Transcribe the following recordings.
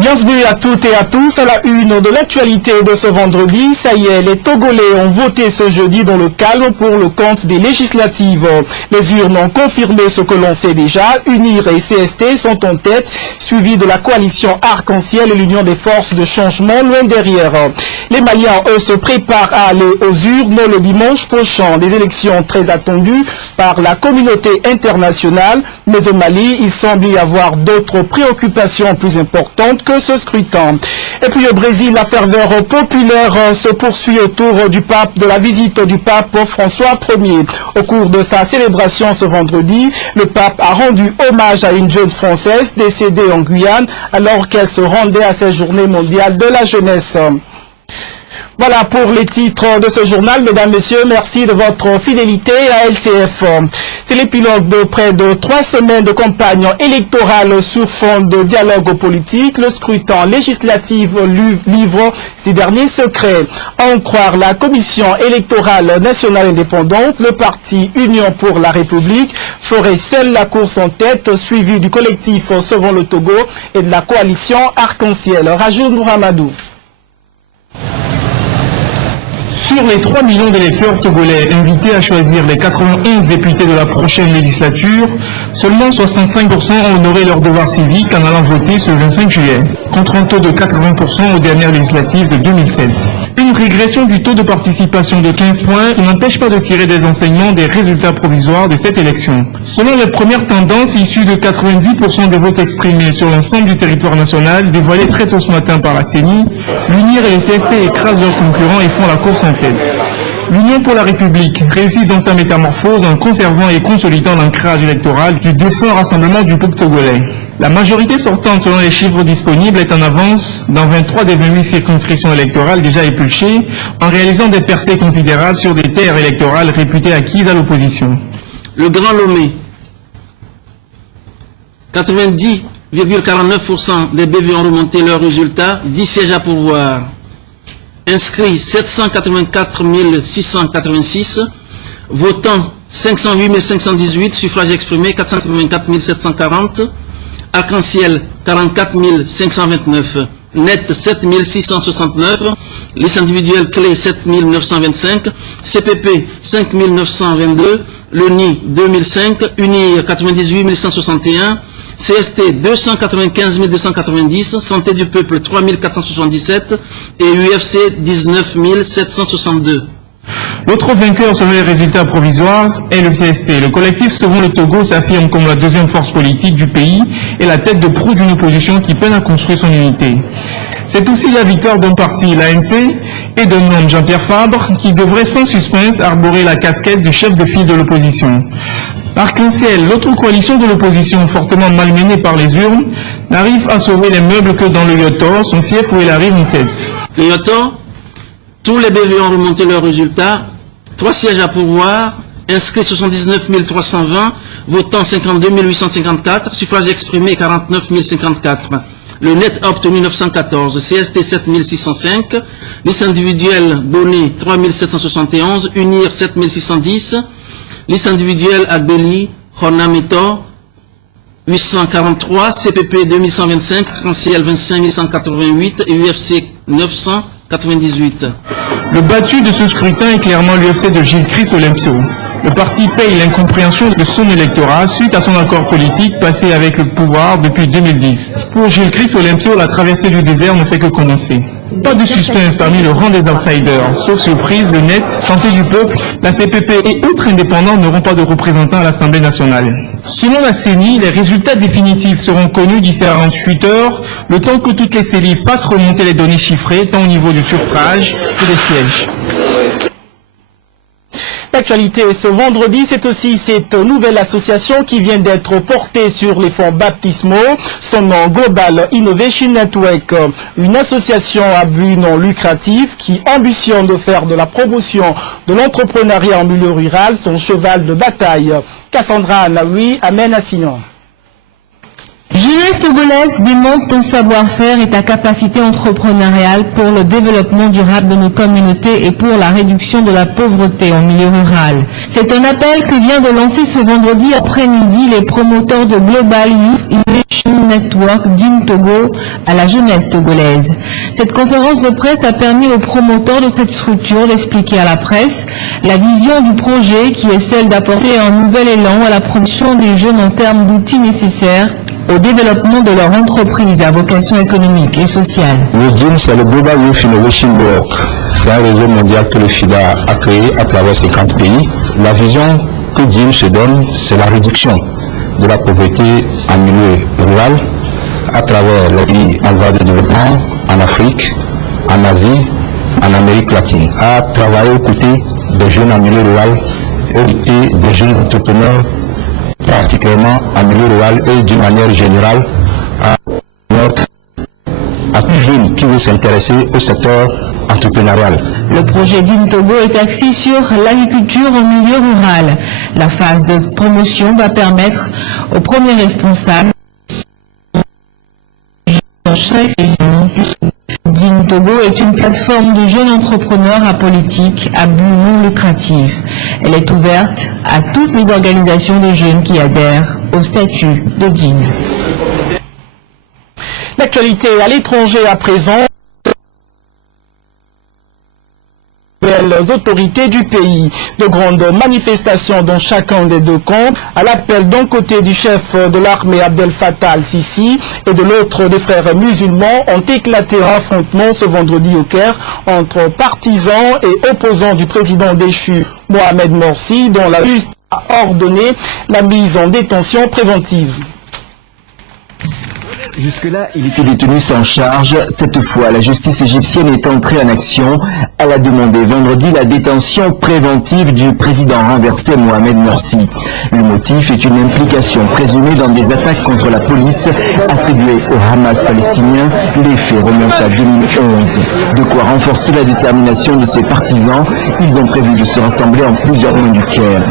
Bienvenue à toutes et à tous à la une de l'actualité de ce vendredi. Ça y est, les Togolais ont voté ce jeudi dans le calme pour le compte des législatives. Les urnes ont confirmé ce que l'on sait déjà. UNIR et CST sont en tête, suivis de la coalition Arc-en-Ciel et l'Union des forces de changement loin derrière. Les Maliens, eux, se préparent à aller aux urnes le dimanche prochain. Des élections très attendues par la communauté internationale. Mais au Mali, il semble y avoir d'autres préoccupations plus importantes que ce scrutin. Et puis au Brésil, la ferveur populaire se poursuit autour du pape, de la visite du pape François Ier. Au cours de sa célébration ce vendredi, le pape a rendu hommage à une jeune Française décédée en Guyane alors qu'elle se rendait à cette journée mondiale de la jeunesse. Voilà pour les titres de ce journal. Mesdames, Messieurs, merci de votre fidélité à LCF. C'est l'épilogue de près de 3 semaines de campagne électorale sur fond de dialogue politique. Le scrutin législatif livre ses derniers secrets. À en croire la Commission électorale nationale indépendante, le parti Union pour la République ferait seul la course en tête, suivi du collectif Sauvons le Togo et de la coalition Arc-en-Ciel. Rajout Mouramadou. Sur les 3 millions d'électeurs togolais invités à choisir les 91 députés de la prochaine législature, seulement 65% ont honoré leur devoir civique en allant voter ce 25 juillet, contre un taux de 80% aux dernières législatives de 2007. Une régression du taux de participation de 15 points qui n'empêche pas de tirer des enseignements des résultats provisoires de cette élection. Selon les premières tendances issues de 90% des votes exprimés sur l'ensemble du territoire national, dévoilées très tôt ce matin par la CENI, l'UNIR et le CST écrasent leurs concurrents et font la course en tête. L'Union pour la République réussit dans sa métamorphose en conservant et consolidant l'ancrage électoral du défunt rassemblement du peuple togolais. La majorité sortante, selon les chiffres disponibles, est en avance dans 23 des 28 circonscriptions électorales déjà épluchées, en réalisant des percées considérables sur des terres électorales réputées acquises à l'opposition. Le Grand Lomé, 90,49% des BV ont remonté leurs résultats, 10 sièges à pourvoir. Inscrits 784 686, votants 508 518, suffrages exprimés 484 740, Arc-en-Ciel 44 529, net 7 669, liste individuelle clé 7 925, CPP 5 922, LENI 2005, UNIR 98 161, CST 295 290, Santé du Peuple 3477 et UFC 19 762. L'autre vainqueur selon les résultats provisoires est le CST. Le collectif Sauvons le Togo s'affirme comme la deuxième force politique du pays et la tête de proue d'une opposition qui peine à construire son unité. C'est aussi la victoire d'un parti, l'ANC, et d'un homme, Jean-Pierre Fabre, qui devrait sans suspense arborer la casquette du chef de file de l'opposition. Arc-en-Ciel, l'autre coalition de l'opposition fortement malmenée par les urnes, n'arrive à sauver les meubles que dans le Yotor, son fief où elle arrive en tête. Le Yotor, tous les BV ont remonté leurs résultats, 3 sièges à pourvoir, inscrits 79 320, votants 52 854, suffrages exprimés 49 054. Le net a obtenu 914, CST 7605, liste individuelle donnée 3771, UNIR 7610, liste individuelle Agbeli, Honameto 843, CPP 2125, Arc-en-Ciel 25 188 et UFC 998. Le battu de ce scrutin est clairement l'UFC de Gilles Christ Olympio. Le parti paye l'incompréhension de son électorat suite à son accord politique passé avec le pouvoir depuis 2010. Pour Gilles Christ Olympio, la traversée du désert ne fait que commencer. Pas de suspense parmi le rang des outsiders. Sauf surprise, le net, Santé du Peuple, la CPP et autres indépendants n'auront pas de représentants à l'Assemblée nationale. Selon la CENI, les résultats définitifs seront connus d'ici à 48 heures, le temps que toutes les CELI fassent remonter les données chiffrées, tant au niveau du suffrage que des sièges. L'actualité ce vendredi, c'est aussi cette nouvelle association qui vient d'être portée sur les fonds baptismaux. Son nom, Global Innovation Network, une association à but non lucratif qui ambitionne de faire de la promotion de l'entrepreneuriat en milieu rural son cheval de bataille. Cassandra Naoui amène à Signon. Jeunesse togolaise démontre ton savoir-faire et ta capacité entrepreneuriale pour le développement durable de nos communautés et pour la réduction de la pauvreté en milieu rural. C'est un appel que vient de lancer ce vendredi après-midi les promoteurs de Global Youth Innovation Network d'IN Togo à la jeunesse togolaise. Cette conférence de presse a permis aux promoteurs de cette structure d'expliquer à la presse la vision du projet qui est celle d'apporter un nouvel élan à la promotion des jeunes en termes d'outils nécessaires au développement de leur entreprise à vocation économique et sociale. Le GIN, c'est le Global Youth Innovation Network. C'est un réseau mondial que le FIDA a créé à travers 50 pays. La vision que GIN se donne, c'est la réduction de la pauvreté en milieu rural à travers les pays en voie de développement, en Afrique, en Asie, en Amérique latine. À travailler aux côtés des jeunes en milieu rural et aux côtés des jeunes entrepreneurs, particulièrement en milieu rural et d'une manière générale à tout jeune qui veut s'intéresser au secteur entrepreneurial. Le projet d'IN Togo est axé sur l'agriculture en milieu rural. La phase de promotion va permettre aux premiers responsables dans chaque région. d'IN Togo est une plateforme de jeunes entrepreneurs apolitiques à but non lucratif. Elle est ouverte à toutes les organisations de jeunes qui adhèrent au statut de DIN. L'actualité à l'étranger à présent. Les autorités du pays. De grandes manifestations dans chacun des deux camps, à l'appel d'un côté du chef de l'armée Abdel Fattah al-Sisi et de l'autre des frères musulmans, ont éclaté un affrontement ce vendredi au Caire entre partisans et opposants du président déchu Mohamed Morsi, dont la justice a ordonné la mise en détention préventive. Jusque-là, il était détenu sans charge. Cette fois, la justice égyptienne est entrée en action. Elle a demandé vendredi la détention préventive du président renversé Mohamed Morsi. Le motif est une implication présumée dans des attaques contre la police attribuées au Hamas palestinien. Les faits remontent à 2011. De quoi renforcer la détermination de ses partisans. Ils ont prévu de se rassembler en plusieurs points du Caire.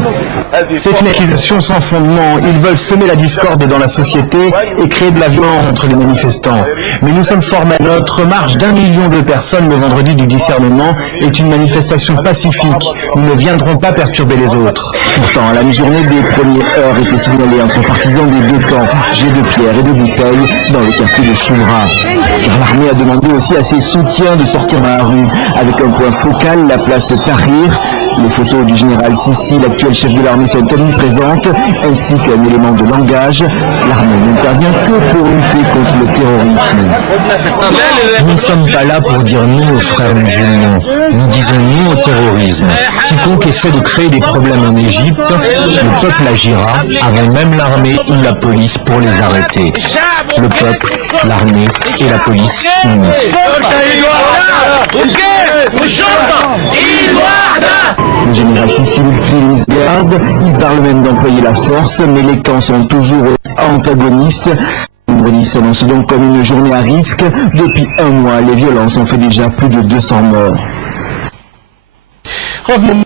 C'est une accusation sans fondement. Ils veulent semer la discorde dans la société et créer de la violence entre les manifestants. Mais nous sommes formels. Notre marche d'1 million de personnes le vendredi du discernement est une manifestation pacifique. Nous ne viendrons pas perturber les autres. Pourtant, à la mi-journée, des premières heures étaient signalées entre partisans des deux camps, jets de pierre et de bouteilles dans le quartier de Chouvra. Car l'armée a demandé aussi à ses soutiens de sortir dans la rue, avec un point focal, la place Tahrir. Les photos du général Sisi, l'actuel chef de l'armée, sont omniprésentes, ainsi qu'un élément de langage. L'armée n'intervient que pour lutter contre le terrorisme. Nous ne sommes pas là pour dire non aux frères musulmans. Nous disons non au terrorisme. Quiconque essaie de créer des problèmes en Égypte, le peuple agira, avant même l'armée ou la police, pour les arrêter. Le peuple, l'armée et la police unis. Le général Sisi utilise garde, il parle même d'employer la force, mais les camps sont toujours antagonistes. Vendredi s'annonce donc comme une journée à risque. Depuis un mois, les violences ont fait déjà plus de 200 morts. Revenons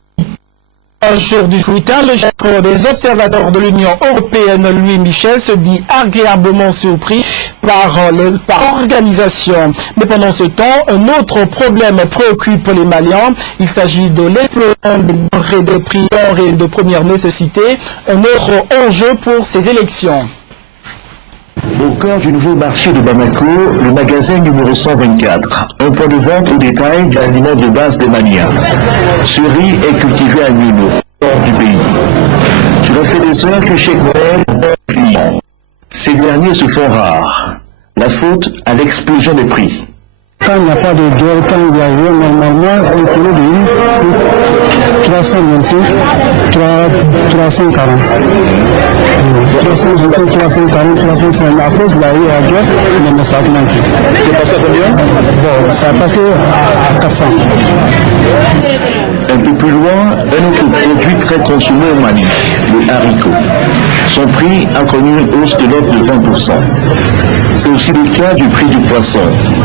au jour du scrutin. Le chef des observateurs de l'Union européenne, Louis Michel, se dit agréablement surpris par l'organisation. Mais pendant ce temps, un autre problème préoccupe les Maliens. Il s'agit de l'explosion des denrées de prix et de première nécessité, un autre enjeu pour ces élections. Au cœur du nouveau marché de Bamako, le magasin numéro 124, un point de vente au détail d'aliments de base des Maliens. Ce riz est cultivé à Nino, hors du pays. Cela fait des heures que chez clients. Ces derniers se font rares. La faute à l'explosion des prix. Quand il n'y a pas de guerre, quand il y a rien, normalement, un kilo de riz, 325, 340. 325, 340, 350. À cause de la guerre, mais ça a augmenté. C'est passé à combien? Bon, ça a passé à 400. Un peu plus loin, un autre produit très consommé au Mali, le haricot. Son prix a connu une hausse de l'ordre de 20%. C'est aussi le cas du prix du poisson.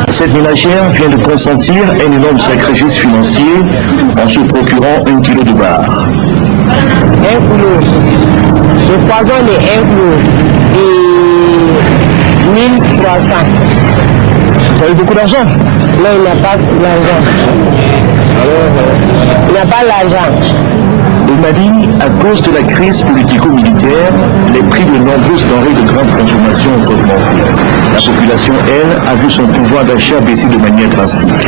Cette ménagère vient de consentir un énorme sacrifice financier en se procurant 1 kilo de bar. 1 kilo. Le poisson est 1 kilo. 1300. Vous avez beaucoup d'argent? Non, il n'a pas l'argent. Il n'a pas l'argent. Au Mali, à cause de la crise politico-militaire, les prix de nombreuses denrées de grande consommation ont augmenté. La population, elle, a vu son pouvoir d'achat baisser de manière drastique.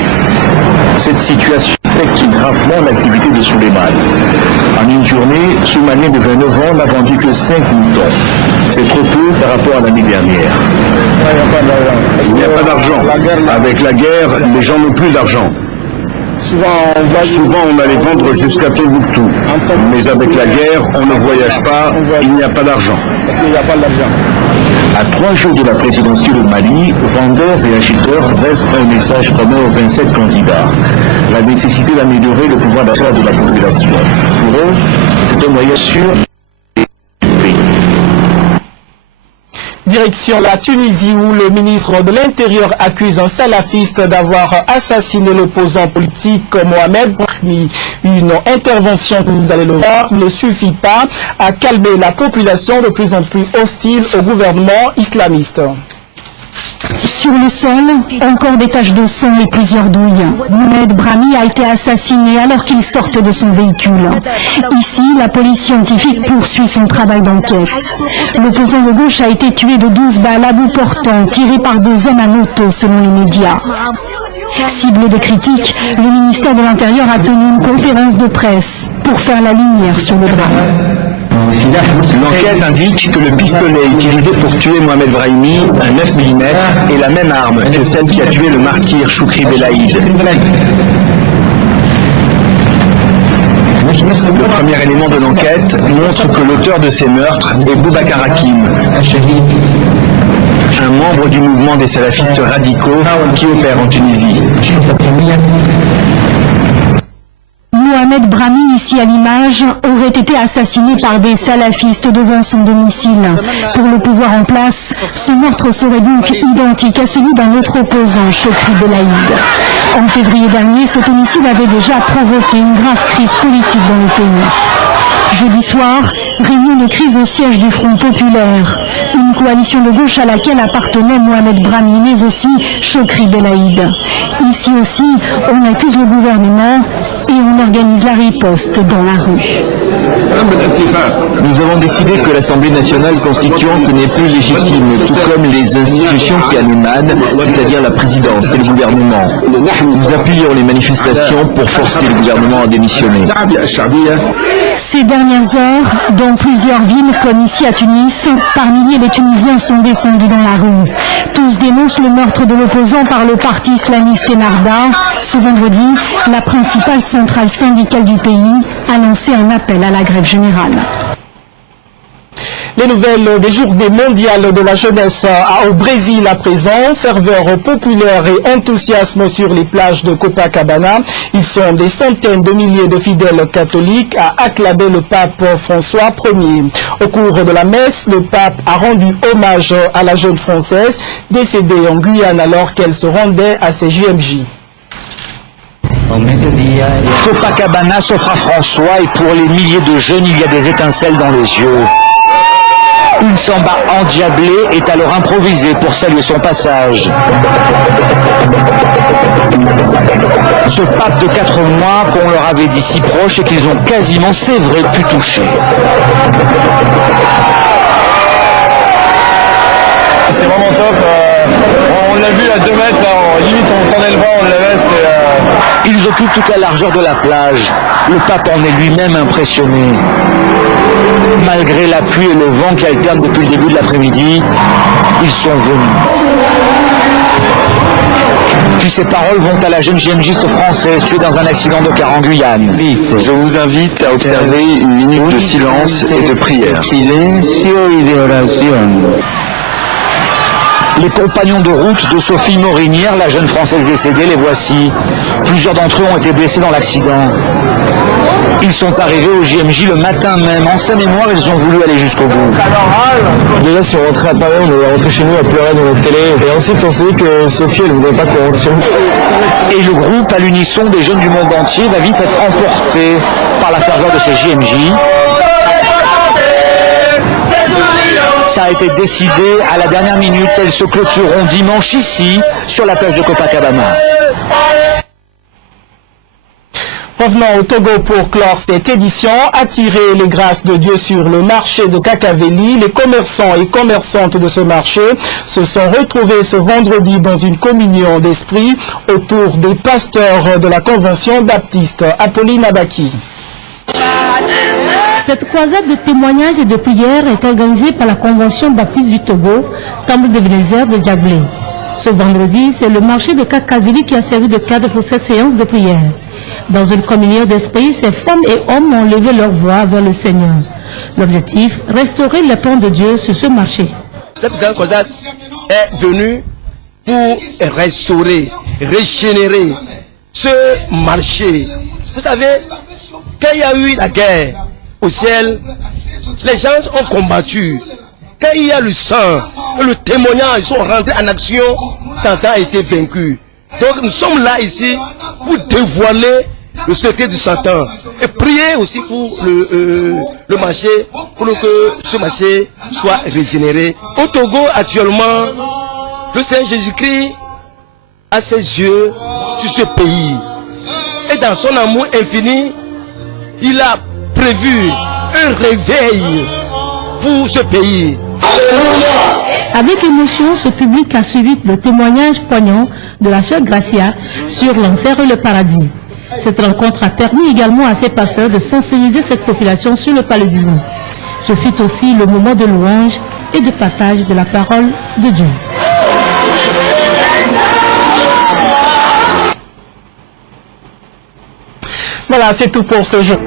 Cette situation affecte gravement l'activité de Souleymane. En une journée, ce Malien de 29 ans n'a vendu que 5 moutons. C'est trop peu par rapport à l'année dernière. Il n'y a pas d'argent. Avec la guerre, les gens n'ont plus d'argent. Souvent, on allait vendre jusqu'à Tombouctou. Mais avec la guerre, on ne voyage pas, il n'y a pas d'argent. À 3 jours de la présidentielle au Mali, vendeurs et acheteurs dressent un message commun aux 27 candidats. La nécessité d'améliorer le pouvoir d'achat de la population. Pour eux, c'est un moyen sûr. Direction la Tunisie où le ministre de l'Intérieur accuse un salafiste d'avoir assassiné l'opposant politique Mohamed Brahmi. Une intervention, vous allez le voir, ne suffit pas à calmer la population de plus en plus hostile au gouvernement islamiste. Sur le sol, encore des taches de sang et plusieurs douilles. Mohamed Brahmi a été assassiné alors qu'il sortait de son véhicule. Ici, la police scientifique poursuit son travail d'enquête. L'opposant de gauche a été tué de 12 balles à bout portant, tiré par 2 hommes à moto selon les médias. Cible des critiques, le ministère de l'Intérieur a tenu une conférence de presse pour faire la lumière sur le drame. L'enquête indique que le pistolet utilisé pour tuer Mohamed Brahimi, un 9 mm, est la même arme que celle qui a tué le martyr Choukri Belaïd. Le premier élément de l'enquête montre que l'auteur de ces meurtres est Boubacar Hakim, un membre du mouvement des salafistes radicaux qui opère en Tunisie. Mohamed Brahmi, ici à l'image, aurait été assassiné par des salafistes devant son domicile. Pour le pouvoir en place, ce meurtre serait donc identique à celui d'un autre opposant, Choukri Belaïd. En février dernier, cet homicide avait déjà provoqué une grave crise politique dans le pays. Jeudi soir, réunion de crise au siège du Front populaire, une coalition de gauche à laquelle appartenait Mohamed Brahmi, mais aussi Choukri Belaïd. Ici aussi, on accuse le gouvernement et on organise la riposte dans la rue. Nous avons décidé que l'Assemblée nationale constituante n'est plus légitime, tout comme les institutions qui en émanent, c'est-à-dire la présidence et le gouvernement. Nous appuyons les manifestations pour forcer le gouvernement à démissionner. Ces dernières heures, dans plusieurs villes comme ici à Tunis, par milliers les Tunisiens sont descendus dans la rue. Tous dénoncent le meurtre de l'opposant par le parti islamiste Ennahda. Ce vendredi, la principale centrale syndicale du pays a lancé un appel à la grève générale. Les nouvelles des journées mondiales de la jeunesse au Brésil à présent, ferveur populaire et enthousiasme sur les plages de Copacabana. Ils sont des centaines de milliers de fidèles catholiques à acclamer le pape François Ier. Au cours de la messe, le pape a rendu hommage à la jeune Française décédée en Guyane alors qu'elle se rendait à ses JMJ. Copacabana s'offre à François et pour les milliers de jeunes, il y a des étincelles dans les yeux. Une samba endiablée est alors improvisée pour saluer son passage. Ce pape de 4 mois qu'on leur avait dit si proche et qu'ils ont quasiment, c'est vrai, pu toucher. C'est vraiment top. On l'a vu à 2 mètres, là, limite on tendait le bras, on l'avait. Ils occupent toute la largeur de la plage. Le pape en est lui-même impressionné. Malgré la pluie et le vent qui alternent depuis le début de l'après-midi, ils sont venus. Puis ces paroles vont à la jeune JMJiste française tuée dans un accident de car en Guyane. Je vous invite à observer une minute de silence et de prière. Les compagnons de route de Sophie Morinière, la jeune Française décédée, les voici. Plusieurs d'entre eux ont été blessés dans l'accident. Ils sont arrivés au JMJ le matin même. En sa mémoire, ils ont voulu aller jusqu'au bout. Déjà, si on rentrait à Paris, on est rentré chez nous à pleurer dans notre télé. Et ensuite, on s'est dit que Sophie, elle voudrait pas qu'on rentre chez nous. Et le groupe, à l'unisson des jeunes du monde entier, va vite être emporté par la ferveur de ces JMJ. Ça a été décidé à la dernière minute. Elles se clôtureront dimanche ici, sur la plage de Copacabana. Revenons au Togo pour clore cette édition. Attirer les grâces de Dieu sur le marché de Kakaveli, les commerçants et commerçantes de ce marché se sont retrouvés ce vendredi dans une communion d'esprit autour des pasteurs de la Convention baptiste. Apolline Abaki. Cette croisade de témoignages et de prières est organisée par la Convention baptiste du Togo, Temple de Bénézer de Diablé. Ce vendredi, c'est le marché de Kakaveli qui a servi de cadre pour cette séance de prière. Dans une communion d'esprit, ces femmes et hommes ont levé leur voix vers le Seigneur. L'objectif, restaurer le plan de Dieu sur ce marché. Cette grande croisade est venue pour restaurer, régénérer ce marché. Vous savez, quand il y a eu la guerre au ciel, les gens ont combattu. Quand il y a le sang, le témoignage, ils sont rentrés en action, Satan a été vaincu. Donc nous sommes là ici pour dévoiler le secret du Satan et prier aussi pour le marché, pour que ce marché soit régénéré. Au Togo actuellement, le Seigneur Jésus-Christ a ses yeux sur ce pays. Et dans son amour infini, il a prévu un réveil pour ce pays. Avec émotion, ce public a suivi le témoignage poignant de la sœur Gracia sur l'enfer et le paradis. Cette rencontre a permis également à ces pasteurs de sensibiliser cette population sur le paludisme. Ce fut aussi le moment de louange et de partage de la parole de Dieu. Voilà, c'est tout pour ce jour.